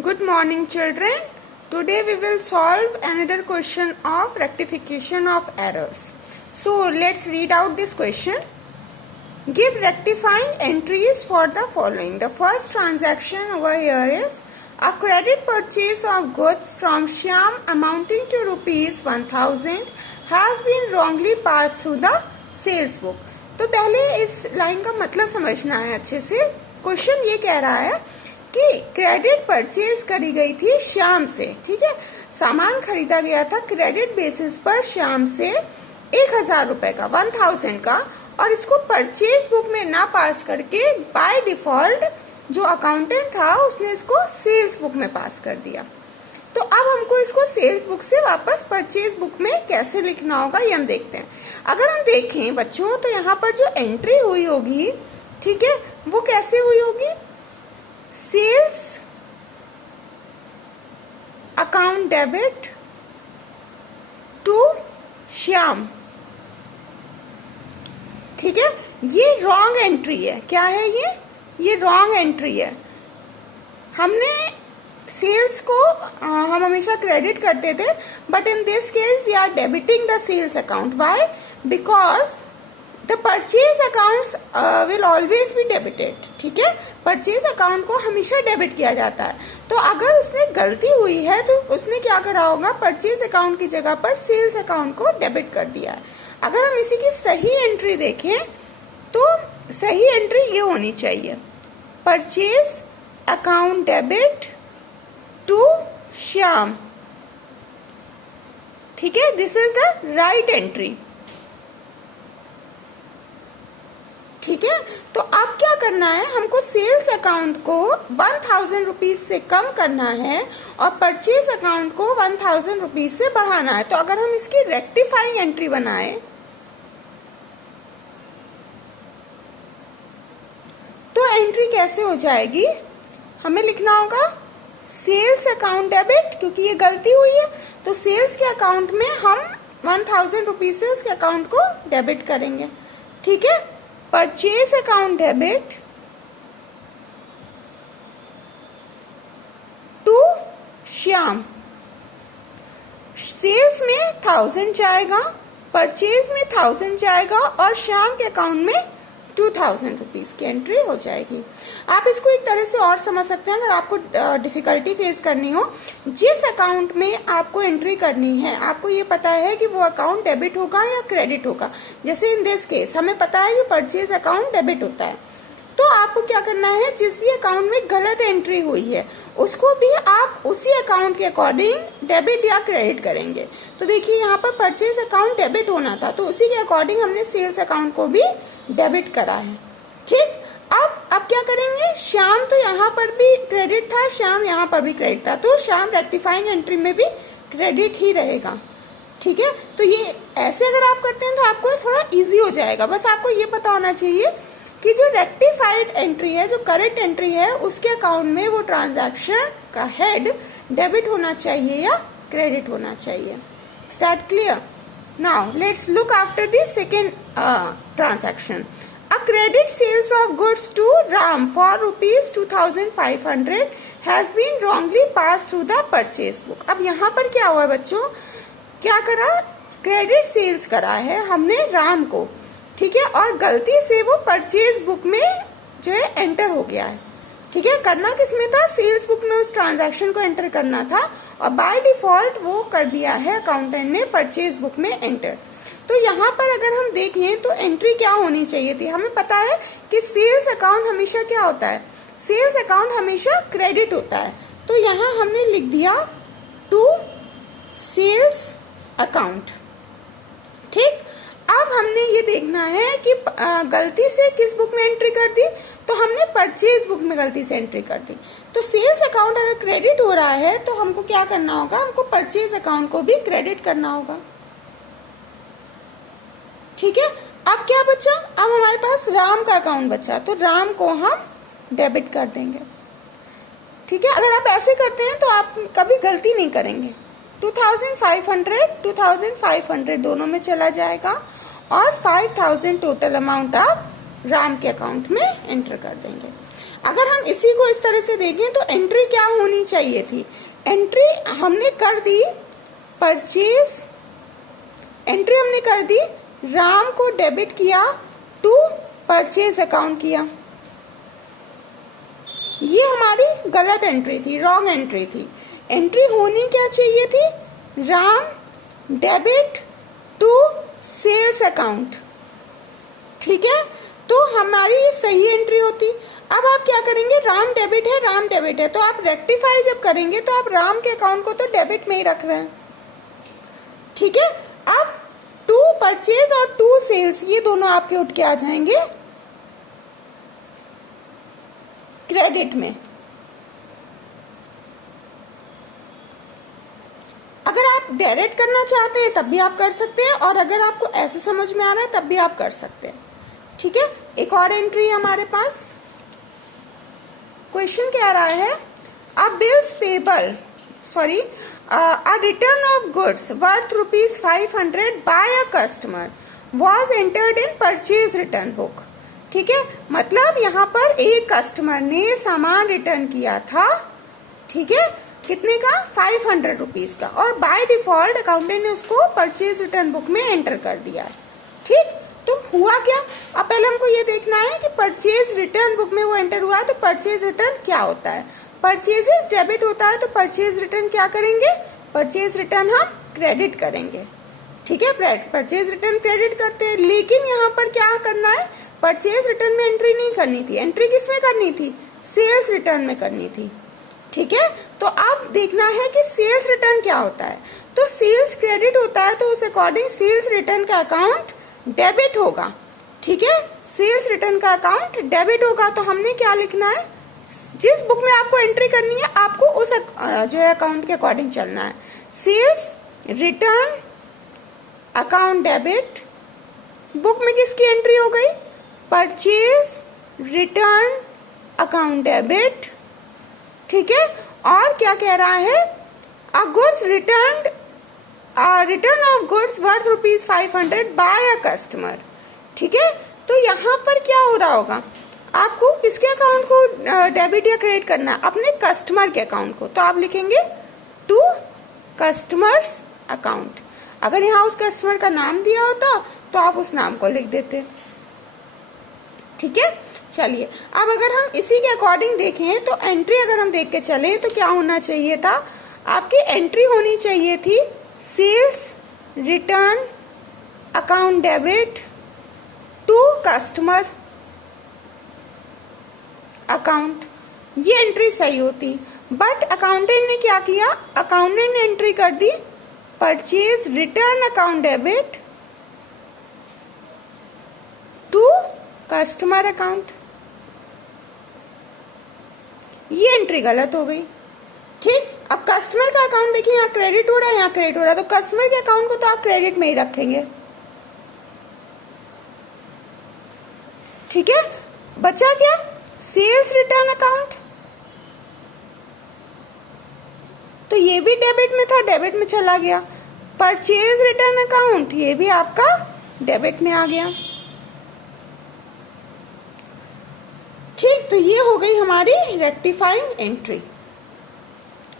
Good morning, children. Today we will solve another question of rectification of errors. So let's read out this question. Give rectifying entries for the following. The first transaction over here is a credit purchase of goods from Shyam amounting to rupees 1000 has been wrongly passed through the sales book. तो पहले इस line का मतलब समझना है अच्छे से. Question ये कह रहा है कि क्रेडिट परचेज करी गई थी श्याम से. ठीक है, सामान खरीदा गया था क्रेडिट बेसिस पर श्याम से 1000 रुपए का, 1000 का, और इसको परचेज बुक में ना पास करके बाय डिफॉल्ट जो अकाउंटेंट था उसने इसको सेल्स बुक में पास कर दिया. तो अब हमको इसको सेल्स बुक से वापस परचेज बुक में कैसे लिखना होगा ये हम देखते हैं. अगर हम देखें बच्चों तो यहाँ पर जो एंट्री हुई होगी, ठीक है, वो कैसे हुई होगी. Sales account debit to Shyam. ठीक है, ये रॉन्ग एंट्री है. क्या है ये रॉन्ग एंट्री है. हमने सेल्स को हम हमेशा क्रेडिट करते थे, but in this case we are debiting the sales account. Why? Because the purchase accounts will always be debited. ठीक है, परचेज अकाउंट को हमेशा डेबिट किया जाता है. तो अगर उसने गलती हुई है तो उसने क्या करा होगा, परचेज अकाउंट की जगह पर सेल्स अकाउंट को डेबिट कर दिया है. अगर हम इसी की सही एंट्री देखें तो सही एंट्री ये होनी चाहिए, purchase account debit to Shyam. ठीक है, this is the right entry. ठीक है, तो अब क्या करना है, हमको सेल्स अकाउंट को 1000 रुपीज से कम करना है और परचेज अकाउंट को 1000 रुपीज से बढ़ाना है. तो अगर हम इसकी रेक्टिफाइंग एंट्री बनाए तो एंट्री कैसे हो जाएगी, हमें लिखना होगा सेल्स अकाउंट डेबिट, क्योंकि ये गलती हुई है तो सेल्स के अकाउंट में हम 1000 रुपीज से उसके अकाउंट को डेबिट करेंगे. ठीक है, purchase account debit to Shyam. Sales में 1000 जाएगा, परचेज में 1000 जाएगा और श्याम के अकाउंट में 2000 रुपीज की एंट्री हो जाएगी. आप इसको एक तरह से और समझ सकते हैं. अगर आपको डिफिकल्टी फेस करनी हो, जिस अकाउंट में आपको एंट्री करनी है आपको ये पता है कि वो अकाउंट डेबिट होगा या क्रेडिट होगा. जैसे इन दिस केस हमें पता है कि परचेज अकाउंट डेबिट होता है, तो आपको क्या करना है, जिस भी अकाउंट में गलत एंट्री हुई है उसको भी आप उसी अकाउंट के अकॉर्डिंग डेबिट या क्रेडिट करेंगे. तो देखिए यहाँ पर परचेज अकाउंट डेबिट होना था तो उसी के अकॉर्डिंग हमने सेल्स अकाउंट को भी डेबिट करा है. ठीक, अब क्या करेंगे, श्याम तो यहाँ पर भी क्रेडिट था, श्याम यहाँ पर भी क्रेडिट था, तो श्याम रेक्टिफाइंग एंट्री में भी क्रेडिट ही रहेगा. ठीक है, तो ये ऐसे अगर आप करते हैं तो आपको थोड़ा इजी हो जाएगा. बस आपको ये पता होना चाहिए कि जो रेक्टिफाइड एंट्री है, जो करेक्ट एंट्री है, उसके अकाउंट में वो ट्रांजैक्शन का हेड डेबिट होना चाहिए या क्रेडिट होना चाहिए. Start clear. Now let's look after the second transaction. A credit sales of goods to Ram for rupees 2500 has been wrongly passed through the purchase book. अब यहाँ पर क्या हुआ बच्चों, क्या करा, क्रेडिट सेल्स करा है हमने राम को. ठीक है, और गलती से वो परचेज बुक में जो है एंटर हो गया है. ठीक है, करना किसमें था, सेल्स बुक में उस ट्रांजैक्शन को एंटर करना था और बाय डिफॉल्ट वो कर दिया है अकाउंटेंट ने परचेज बुक में एंटर. तो यहाँ पर अगर हम देखें तो एंट्री क्या होनी चाहिए थी, हमें पता है कि सेल्स अकाउंट हमेशा क्या होता है, सेल्स अकाउंट हमेशा क्रेडिट होता है. तो यहाँ हमने लिख दिया टू सेल्स अकाउंट. ठीक, अब हमने ये देखना है कि गलती से किस बुक में एंट्री कर दी, तो हमने परचेज बुक में गलती से एंट्री कर दी. तो सेल्स अकाउंट अगर क्रेडिट हो रहा है तो हमको क्या करना होगा, हमको परचेज अकाउंट को भी क्रेडिट करना होगा. ठीक है, अब क्या बचा, अब हमारे पास राम का अकाउंट बचा, तो राम को हम डेबिट कर देंगे. ठीक है, अगर आप ऐसे करते हैं तो आप कभी गलती नहीं करेंगे. 2500 दोनों में चला जाएगा और 5000 टोटल अमाउंट आप राम के अकाउंट में एंटर कर देंगे. अगर हम इसी को इस तरह से देखें तो एंट्री क्या क्या होनी चाहिए थी? एंट्री हमने कर दी परचेज, एंट्री हमने कर दी राम को डेबिट किया टू परचेज अकाउंट किया। ये हमारी गलत एंट्री थी, रॉन्ग एंट्री थी। एंट्री होनी क्या चाहिए थी? Ram debit to sales account. ठीक है, तो हमारी ये सही एंट्री होती। अब आप क्या करेंगे? राम डेबिट है, राम डेबिट है, तो आप रेक्टिफाई जब करेंगे तो आप राम के अकाउंट को तो डेबिट में ही रख रहे हैं। ठीक है, अब टू परचेज और टू सेल्स ये दोनों आपके उठ के आ जाएंगे क्रेडिट में। अगर आप डायरेक्ट करना चाहते हैं तब भी आप कर सकते हैं, और अगर आपको ऐसे समझ में आ रहा है तब भी आप कर सकते हैं। ठीक है, एक और एंट्री है हमारे पास। क्वेश्चन क्या रहा है? अ bills payable sorry a return of goods worth rupees 500 by a customer was entered in purchase return book। ठीक है, मतलब यहाँ पर एक कस्टमर ने सामान रिटर्न किया था। ठीक है, कितने का? 500 रुपीज का, और बाय डिफॉल्ट अकाउंटेंट ने उसको परचेज रिटर्न बुक में एंटर कर दिया है। ठीक, तो हुआ क्या? अब पहले हमको ये देखना है कि परचेज रिटर्न बुक में वो एंटर हुआ है, तो परचेज रिटर्न क्या होता है? परचेजेस डेबिट होता है, तो परचेज रिटर्न क्या करेंगे? परचेज रिटर्न हम क्रेडिट करेंगे। ठीक है, परचेज रिटर्न क्रेडिट करते हैं, लेकिन यहाँ पर क्या करना है? परचेज रिटर्न में एंट्री नहीं करनी थी। एंट्री किस में करनी थी? सेल्स रिटर्न में करनी थी। ठीक है, तो अब देखना है कि सेल्स रिटर्न क्या होता है। तो सेल्स क्रेडिट होता है, तो उस अकॉर्डिंग सेल्स रिटर्न का अकाउंट डेबिट होगा। ठीक है, सेल्स रिटर्न का अकाउंट डेबिट होगा, तो हमने क्या लिखना है? जिस बुक में आपको एंट्री करनी है आपको उस जो है अकाउंट के अकॉर्डिंग चलना है। Sales return account debit, book में किसकी एंट्री हो गई? Purchase return account debit. ठीक है, और क्या कह रहा है? A goods return of goods worth rupees 500 by a customer. ठीक है, तो यहाँ पर क्या हो रहा होगा? आपको किसके अकाउंट को डेबिट या क्रेडिट करना है? अपने कस्टमर के अकाउंट को, तो आप लिखेंगे टू कस्टमर्स अकाउंट। अगर यहाँ उस कस्टमर का नाम दिया होता तो आप उस नाम को लिख देते। ठीक है, चलिए अब अगर हम इसी के अकॉर्डिंग देखें तो एंट्री अगर हम देख के चले तो क्या होना चाहिए था? आपकी एंट्री होनी चाहिए थी sales return account debit to customer account. ये एंट्री सही होती, बट अकाउंटेंट ने क्या किया? अकाउंटेंट ने एंट्री कर दी purchase return account debit to customer account. ये एंट्री गलत हो गई। ठीक, अब कस्टमर का अकाउंट देखिए, यहाँ क्रेडिट हो रहा है, यहाँ क्रेडिट हो रहा है, तो कस्टमर के अकाउंट को तो आप क्रेडिट में ही रखेंगे। ठीक है, बचा क्या? सेल्स रिटर्न अकाउंट, तो ये भी डेबिट में था, डेबिट में चला गया। परचेज रिटर्न अकाउंट, ये भी आपका डेबिट में आ गया। ठीक, तो ये हो गई हमारी rectifying entry.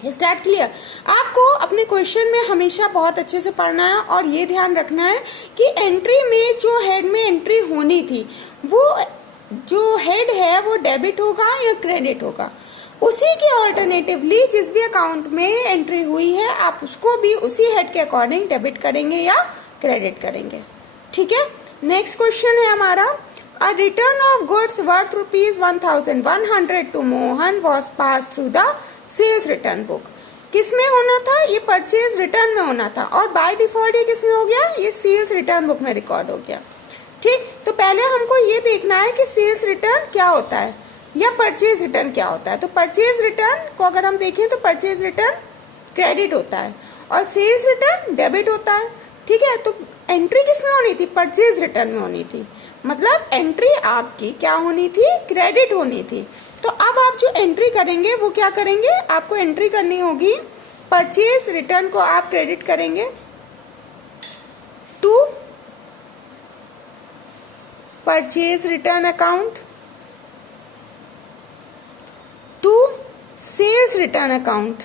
Is that clear? आपको अपने क्वेश्चन में हमेशा बहुत अच्छे से पढ़ना है और ये ध्यान रखना है कि एंट्री में जो हेड में एंट्री होनी थी वो जो हेड है वो डेबिट होगा या क्रेडिट होगा। उसी के ऑल्टरनेटिवली जिस भी अकाउंट में एंट्री हुई है आप उसको भी उसी हेड के अकॉर्डिंग डेबिट करेंगे या क्रेडिट करेंगे। ठीक है, नेक्स्ट क्वेश्चन है हमारा, a return of goods worth rupees 1100 to Mohan was pass through the sales return book. किसमें होना था? ये परचेज रिटर्न में होना था, और बाय डिफॉल्ट ये किसमें हो गया? ये सेल्स रिटर्न बुक में रिकॉर्ड हो गया। ठीक, तो पहले हमको ये देखना है कि सेल्स रिटर्न क्या होता है या परचेज रिटर्न क्या होता है। तो परचेज रिटर्न को अगर हम देखें तो परचेज रिटर्न क्रेडिट होता है और सेल्स रिटर्न डेबिट होता है। ठीक है, तो एंट्री किसमें होनी थी? परचेज रिटर्न में होनी थी, मतलब एंट्री आपकी क्या होनी थी? क्रेडिट होनी थी। तो अब आप जो एंट्री करेंगे वो क्या करेंगे? आपको एंट्री करनी होगी परचेज रिटर्न को आप क्रेडिट करेंगे to purchase return account to sales sales return account,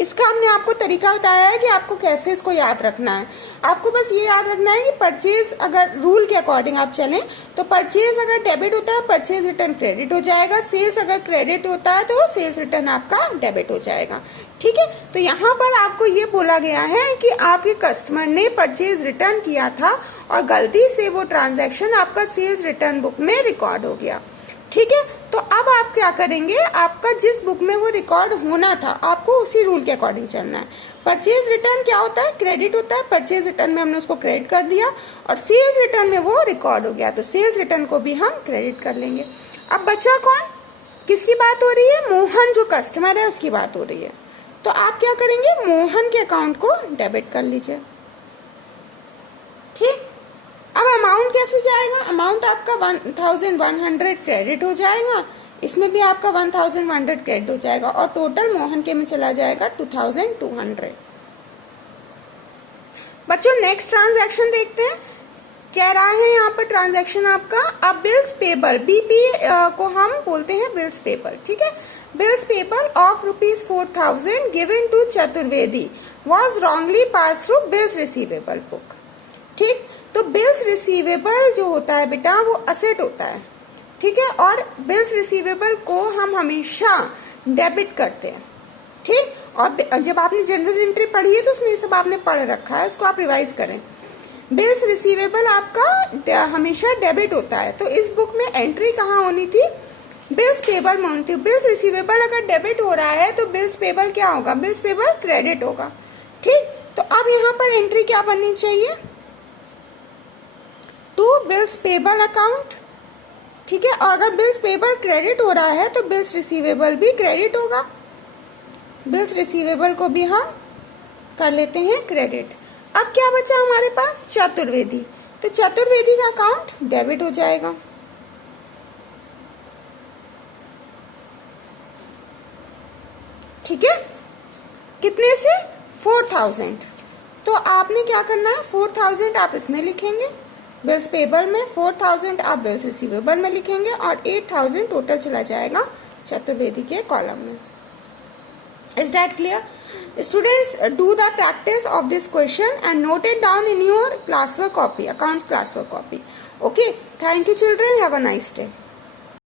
इसका हमने आपको तरीका बताया है कि आपको कैसे इसको याद रखना है। आपको बस ये याद रखना है कि परचेज अगर रूल के अकॉर्डिंग आप चलें तो परचेज अगर डेबिट होता है परचेज रिटर्न क्रेडिट हो जाएगा, सेल्स अगर क्रेडिट होता है तो सेल्स रिटर्न आपका डेबिट हो जाएगा। ठीक है, तो यहाँ पर आपको ये बोला गया है कि आपके कस्टमर ने परचेज रिटर्न किया था और गलती से वो ट्रांजैक्शन आपका सेल्स रिटर्न बुक में रिकॉर्ड हो गया। ठीक है, तो अब आप क्या करेंगे, आपका जिस बुक में वो रिकॉर्ड होना था आपको उसी रूल के अकॉर्डिंग चलना है। परचेज रिटर्न क्या होता है, क्रेडिट होता है, परचेज रिटर्न में हमने उसको क्रेडिट कर दिया और सेल्स रिटर्न में वो रिकॉर्ड हो गया तो सेल्स रिटर्न को भी हम क्रेडिट कर लेंगे। अब बचा कौन, किसकी बात हो रही है, मोहन जो कस्टमर है उसकी बात हो रही है। तो आप क्या करेंगे, मोहन के अकाउंट को डेबिट कर लीजिए। ठीक, अब अमाउंट कैसे जाएगा, अमाउंट आपका 1100 क्रेडिट हो जाएगा, इसमें भी आपका 1100 क्रेडिट हो जाएगा और टोटल मोहन के में चला जाएगा 2200। बच्चों नेक्स्ट ट्रांजैक्शन देखते हैं, कह रहा है यहाँ पर ट्रांजैक्शन आपका अब बिल्स पेबल, बीपी को हम बोलते हैं बिल्स पेबल। ठीक है, bills payable of ₹4000 given to Chaturvedi was wrongly pass through bills receivable book. ठीक, तो बिल्स रिसीवेबल जो होता है बेटा वो असेट होता है। ठीक है, और बिल्स रिसीवेबल को हम हमेशा डेबिट करते हैं। ठीक, और जब आपने जनरल एंट्री पढ़ी है तो उसमें ये सब आपने पढ़ रखा है, उसको आप रिवाइज करें। बिल्स रिसीवेबल आपका हमेशा डेबिट होता है, तो इस बुक में एंट्री कहाँ होनी थी, बिल्स पेबल में होनी थी। बिल्स रिसीवेबल अगर डेबिट हो रहा है तो बिल्स पेबल क्या होगा, बिल्स पेबल क्रेडिट होगा। ठीक, तो अब यहाँ पर एंट्री क्या बननी चाहिए, टू बिल्स पेबल अकाउंट। ठीक है, और अगर बिल्स पेबल क्रेडिट हो रहा है तो बिल्स रिसीवेबल भी क्रेडिट होगा, बिल्स रिसीवेबल को भी हम कर लेते हैं क्रेडिट। अब क्या बचा हमारे पास, चतुर्वेदी, तो चतुर्वेदी का अकाउंट डेबिट हो जाएगा। ठीक है, कितने से, 4000। तो आपने क्या करना है, 4000 आप इसमें लिखेंगे बिल्स पेबल में, 4000 आप बिल्स रिसीवेबल में लिखेंगे और 8000 टोटल चला जाएगा चतुर्वेदी के कॉलम में। Is that clear? Students, do the practice of this question and note it down in your classwork copy, accounts classwork copy. Okay, thank you children, have a nice day.